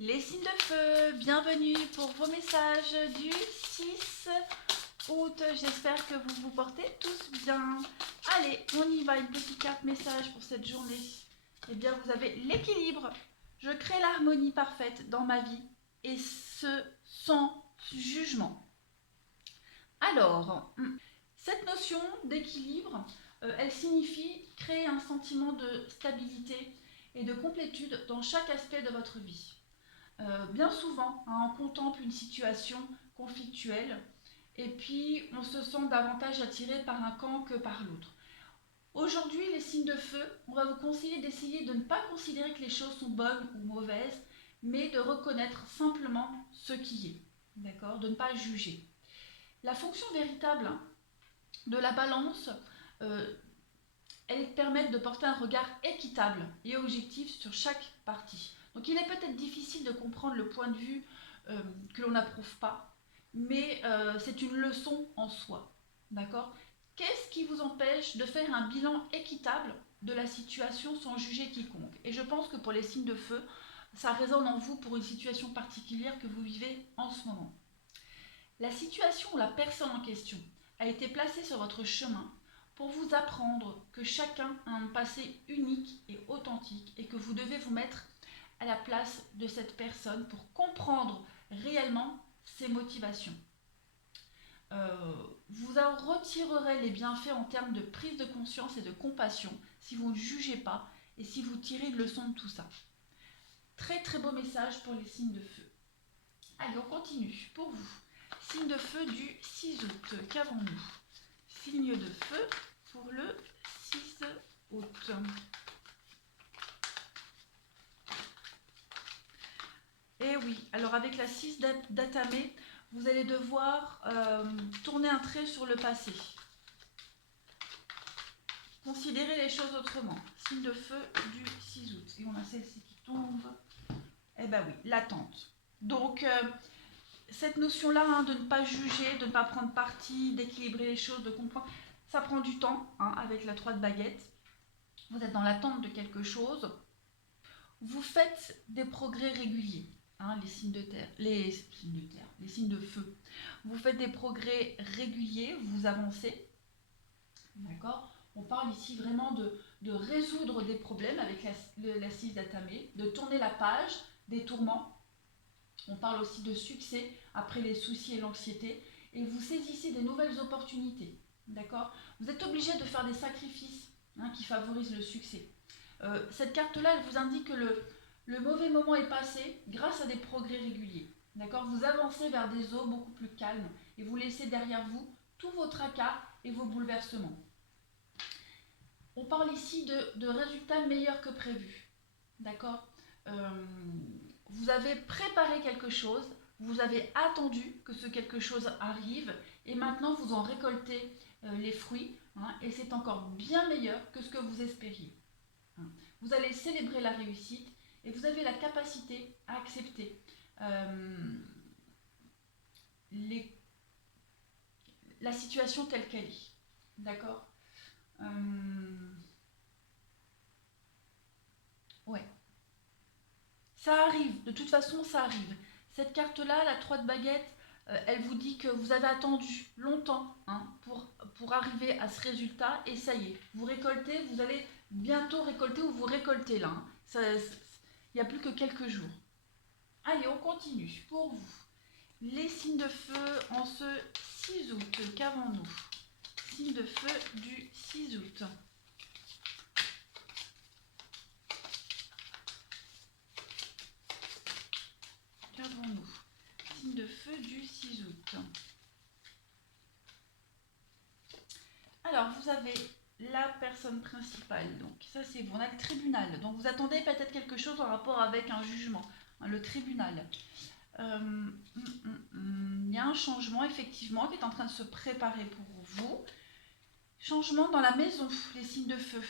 Les signes de feu, bienvenue pour vos messages du 6 août. J'espère que vous vous portez tous bien. Allez, on y va, une petite carte message pour cette journée. Eh bien, vous avez l'équilibre. Je crée l'harmonie parfaite dans ma vie et ce sans jugement. Alors, cette notion d'équilibre, elle signifie créer un sentiment de stabilité et de complétude dans chaque aspect de votre vie. Bien souvent, on contemple une situation conflictuelle et puis on se sent davantage attiré par un camp que par l'autre. Aujourd'hui, les signes de feu, on va vous conseiller d'essayer de ne pas considérer que les choses sont bonnes ou mauvaises, mais de reconnaître simplement ce qui est, d'accord? De ne pas juger. La fonction véritable de la balance, elle permet de porter un regard équitable et objectif sur chaque partie. Donc il est peut-être difficile de comprendre le point de vue que l'on n'approuve pas, mais c'est une leçon en soi. D'accord? Qu'est-ce qui vous empêche de faire un bilan équitable de la situation sans juger quiconque? Et je pense que pour les signes de feu, ça résonne en vous pour une situation particulière que vous vivez en ce moment. La situation ou la personne en question a été placée sur votre chemin pour vous apprendre que chacun a un passé unique et authentique et que vous devez vous mettre à la place de cette personne pour comprendre réellement ses motivations. Vous en retirerez les bienfaits en termes de prise de conscience et de compassion si vous ne jugez pas et si vous tirez une leçon de tout ça. Très très beau message pour les signes de feu. Allez, on continue. Pour vous, signe de feu du 6 août, qu'avons-nous? Signe de feu pour le 6 août. Et oui, alors avec la 6 d'Atamé, vous allez devoir tourner un trait sur le passé. Considérez les choses autrement. Signe de feu du 6 août. Et on a celle-ci qui tombe. Eh ben oui, l'attente. Donc, cette notion-là, de ne pas juger, de ne pas prendre parti, d'équilibrer les choses, de comprendre, ça prend du temps avec la 3 de baguette. Vous êtes dans l'attente de quelque chose. Vous faites des progrès réguliers. Les signes de terre, les signes de feu. Vous faites des progrès réguliers, vous avancez. D'accord? On parle ici vraiment de résoudre des problèmes avec la 6 d'Atamé, de tourner la page des tourments. On parle aussi de succès après les soucis et l'anxiété. Et vous saisissez des nouvelles opportunités. D'accord? Vous êtes obligé de faire des sacrifices qui favorisent le succès. Cette carte-là, elle vous indique que le mauvais moment est passé grâce à des progrès réguliers. D'accord? Vous avancez vers des eaux beaucoup plus calmes et vous laissez derrière vous tous vos tracas et vos bouleversements. On parle ici de résultats meilleurs que prévus. D'accord? Vous avez préparé quelque chose, vous avez attendu que ce quelque chose arrive et maintenant vous en récoltez les fruits et c'est encore bien meilleur que ce que vous espériez. Vous allez célébrer la réussite et vous avez la capacité à accepter la situation telle qu'elle est. D'accord? Ouais. Ça arrive, de toute façon ça arrive. Cette carte-là, la 3 de baguette, elle vous dit que vous avez attendu longtemps pour arriver à ce résultat et ça y est, vous récoltez, vous allez bientôt récolter ou vous récoltez là. Il n'y a plus que quelques jours. Allez, on continue. Pour vous, les signes de feu en ce 6 août, qu'avons-nous? Signe de feu du 6 août. Qu'avons-nous? Signe de feu du 6 août. Alors, vous avez la personne principale, donc ça c'est vous. On a le tribunal, donc vous attendez peut-être quelque chose en rapport avec un jugement, le tribunal. Il y a un changement effectivement qui est en train de se préparer pour vous. Changement dans la maison, les signes de feu.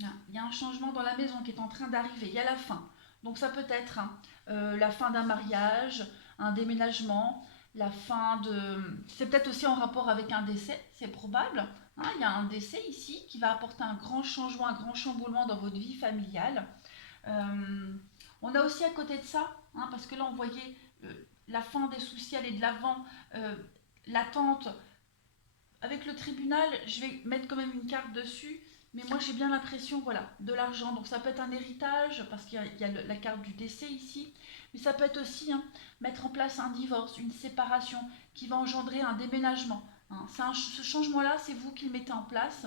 Il y a un changement dans la maison qui est en train d'arriver, il y a la fin. Donc ça peut être la fin d'un mariage, un déménagement, la fin de... C'est peut-être aussi en rapport avec un décès, c'est probable. Il y a un décès ici qui va apporter un grand changement, un grand chamboulement dans votre vie familiale. On a aussi à côté de ça, hein, parce que là on voyait la fin des soucis aller de l'avant, l'attente. Avec le tribunal, je vais mettre quand même une carte dessus, mais moi j'ai bien l'impression, voilà, de l'argent. Donc ça peut être un héritage, parce qu'il y a la carte du décès ici, mais ça peut être aussi mettre en place un divorce, une séparation qui va engendrer un déménagement. Hein. Ce changement-là, c'est vous qui le mettez en place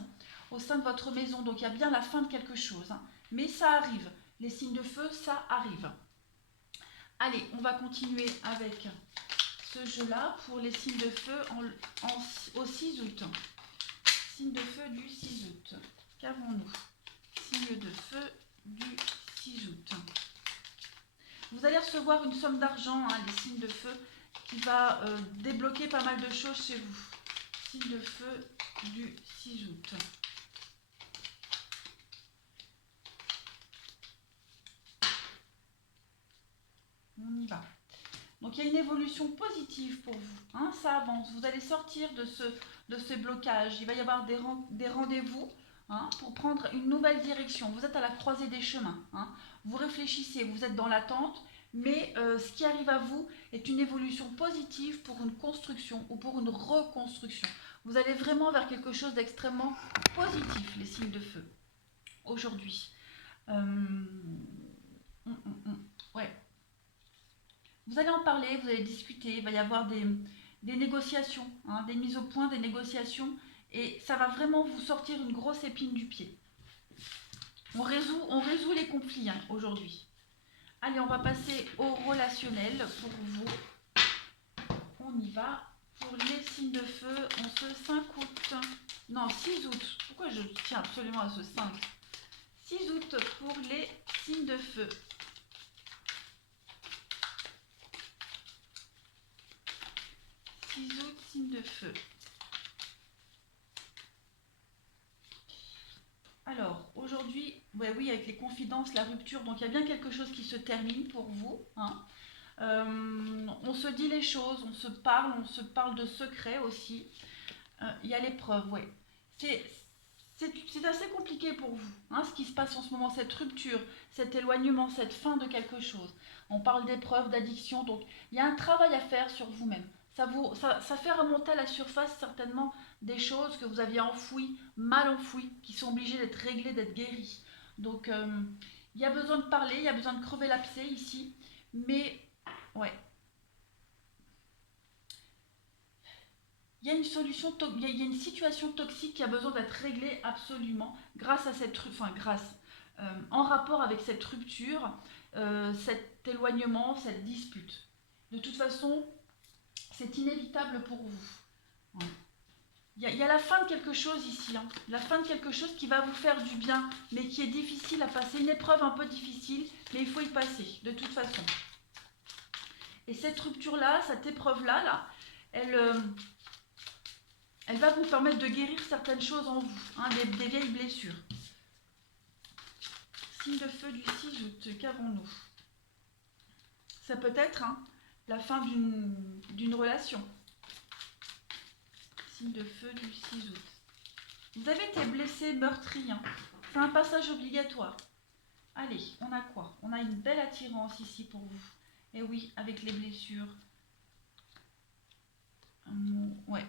au sein de votre maison. Donc il y a bien la fin de quelque chose. Hein. Mais ça arrive. Les signes de feu, ça arrive. Allez, on va continuer avec ce jeu-là pour les signes de feu au 6 août. Signe de feu du 6 août. Qu'avons-nous? Signe de feu du 6 août. Vous allez recevoir une somme d'argent, hein, les signes de feu, qui va débloquer pas mal de choses chez vous. Signe de feu du 6 août. On y va. Donc il y a une évolution positive pour vous, hein, ça avance, vous allez sortir de ce blocage, il va y avoir des rendez-vous, hein, pour prendre une nouvelle direction, vous êtes à la croisée des chemins, hein. Vous réfléchissez, vous êtes dans l'attente, mais ce qui arrive à vous est une évolution positive pour une construction ou pour une reconstruction. Vous allez vraiment vers quelque chose d'extrêmement positif, les signes de feu, aujourd'hui. Ouais. Vous allez en parler, vous allez discuter, il va y avoir des négociations, hein, des mises au point, des négociations, et ça va vraiment vous sortir une grosse épine du pied. On résout les conflits, hein, aujourd'hui. Allez, on va passer au relationnel pour vous. On y va. Pour les signes de feu, on se 5 août. Non, 6 août. Pourquoi je tiens absolument à ce 5? 6 août pour les signes de feu. 6 août, signe de feu. Alors, aujourd'hui, ouais, oui, avec les confidences, la rupture, donc il y a bien quelque chose qui se termine pour vous. Hein. On se dit les choses, on se parle de secrets aussi. Il y a l'épreuve, ouais. C'est assez compliqué pour vous, hein, ce qui se passe en ce moment, cette rupture, cet éloignement, cette fin de quelque chose. On parle d'épreuve, d'addiction, donc il y a un travail à faire sur vous-même. Ça fait remonter à la surface certainement des choses que vous aviez enfouies, mal enfouies, qui sont obligées d'être réglées, d'être guéries. Donc il y a besoin de parler, il y a besoin de crever l'abcès ici, mais ouais. Il y a une il y a une situation toxique qui a besoin d'être réglée absolument grâce à en rapport avec cette rupture, cet éloignement, cette dispute. De toute façon, c'est inévitable pour vous. Ouais. Il y a la fin de quelque chose ici, hein. La fin de quelque chose qui va vous faire du bien, mais qui est difficile à passer. Une épreuve un peu difficile, mais il faut y passer, de toute façon. Et cette rupture-là, cette épreuve-là, elle va vous permettre de guérir certaines choses en vous, hein, des vieilles blessures. Signe de feu du 6 août, qu'avons-nous? Ça peut être la fin d'une relation. Signe de feu du 6 août. Vous avez été blessé, meurtri. Hein. C'est un passage obligatoire. Allez, on a quoi? On a une belle attirance ici pour vous. Et oui, avec les blessures. Ouais.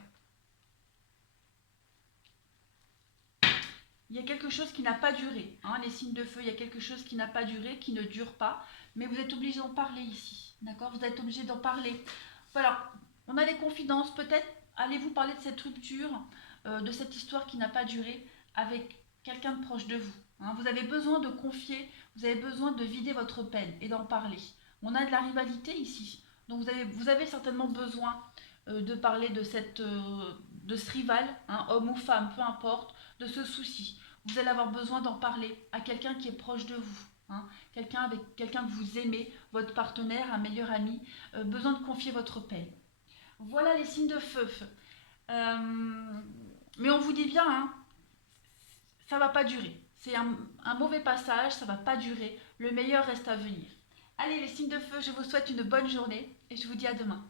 Il y a quelque chose qui n'a pas duré. Hein, les signes de feu, il y a quelque chose qui n'a pas duré, qui ne dure pas. Mais vous êtes obligé d'en parler ici. D'accord? Vous êtes obligé d'en parler. Voilà, on a les confidences. Peut-être allez-vous parler de cette rupture, de cette histoire qui n'a pas duré avec quelqu'un de proche de vous. Hein, vous avez besoin de confier, vous avez besoin de vider votre peine et d'en parler. On a de la rivalité ici. Donc vous avez certainement besoin de parler de ce rival, hein, homme ou femme, peu importe, de ce souci. Vous allez avoir besoin d'en parler à quelqu'un qui est proche de vous, hein, quelqu'un que vous aimez, votre partenaire, un meilleur ami, besoin de confier votre peine. Voilà les signes de feu. Mais on vous dit bien, hein, ça va pas durer. C'est un mauvais passage, ça va pas durer. Le meilleur reste à venir. Allez les signes de feu, je vous souhaite une bonne journée et je vous dis à demain.